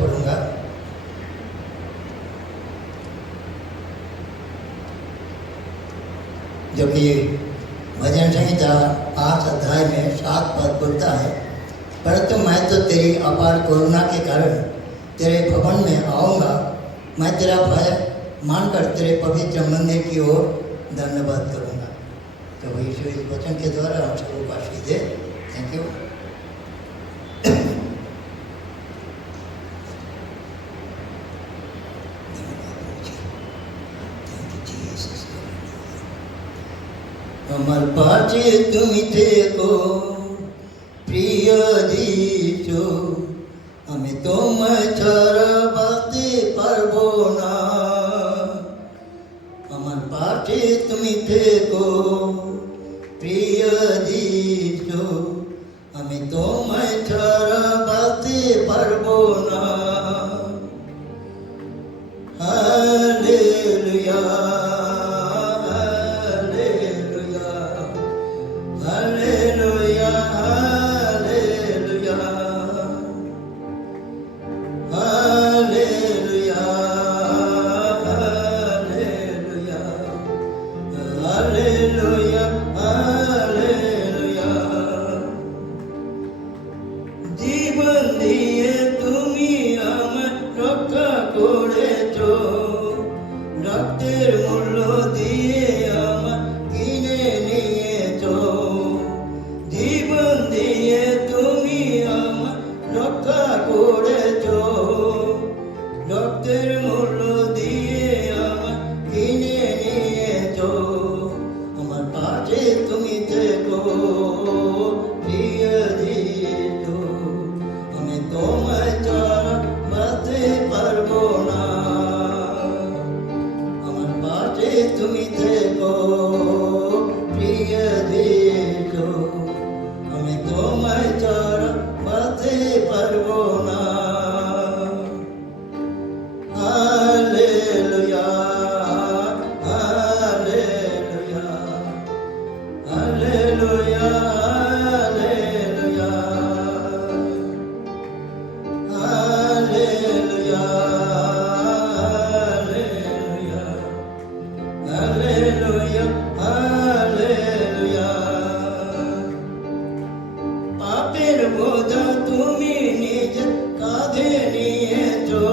पढ़ूंगा। जो कि भजन संहिता 8 अध्याय में 7 पद बोलता है, परंतु मैं तो तेरी अपार करुणा के कारण तेरे भवन में आऊँगा। मैं तेरा भय मानकर तेरे पवित्र मंदिर की ओर धन्यवाद करूँगा। तो वही इस वचन के द्वारा हम सबको को आशीष दे। Thank you. আমার পাশে তুমি থেকো প্রিয় দিছো, আমি তোমায় ছাড়া বাঁচতে পারবো না। আমার পাশে তুমি থেকো প্রিয় দিছো, আমি তোমায় ছাড়া বাঁচতে পারবো না। হালেলুয়া জীবন দিয়ে তুমি আমার রক্ষা করেছো, রক্তের মূল্য দিয়ে আমার কিনে নিয়েছো। জীবন দিয়ে তুমি আমার রক্ষা করেছো, রক্তের মূল্য দিয়ে আমার কিনে নিয়েছো। আমার পাশে তুমি থেকো প্রিয় দিছো, আমি তোমায় ছাড়া বাঁচতে পারবো না। আমার পাশে তুমি থেকো প্রিয় দিছো, আমি তোমায় ছাড়া বাঁচতে পারবো না। Hallelujah hallelujah hallelujah hallelujah hallelujah hallelujah. পাপের বোঝা তুমি নিজের কাঁধে নিয়েছো,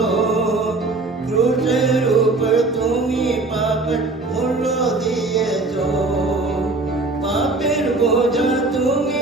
ক্রুশের উপর তুমি পাপের মূল্য দিয়েছো। পাপের বোঝা তুমি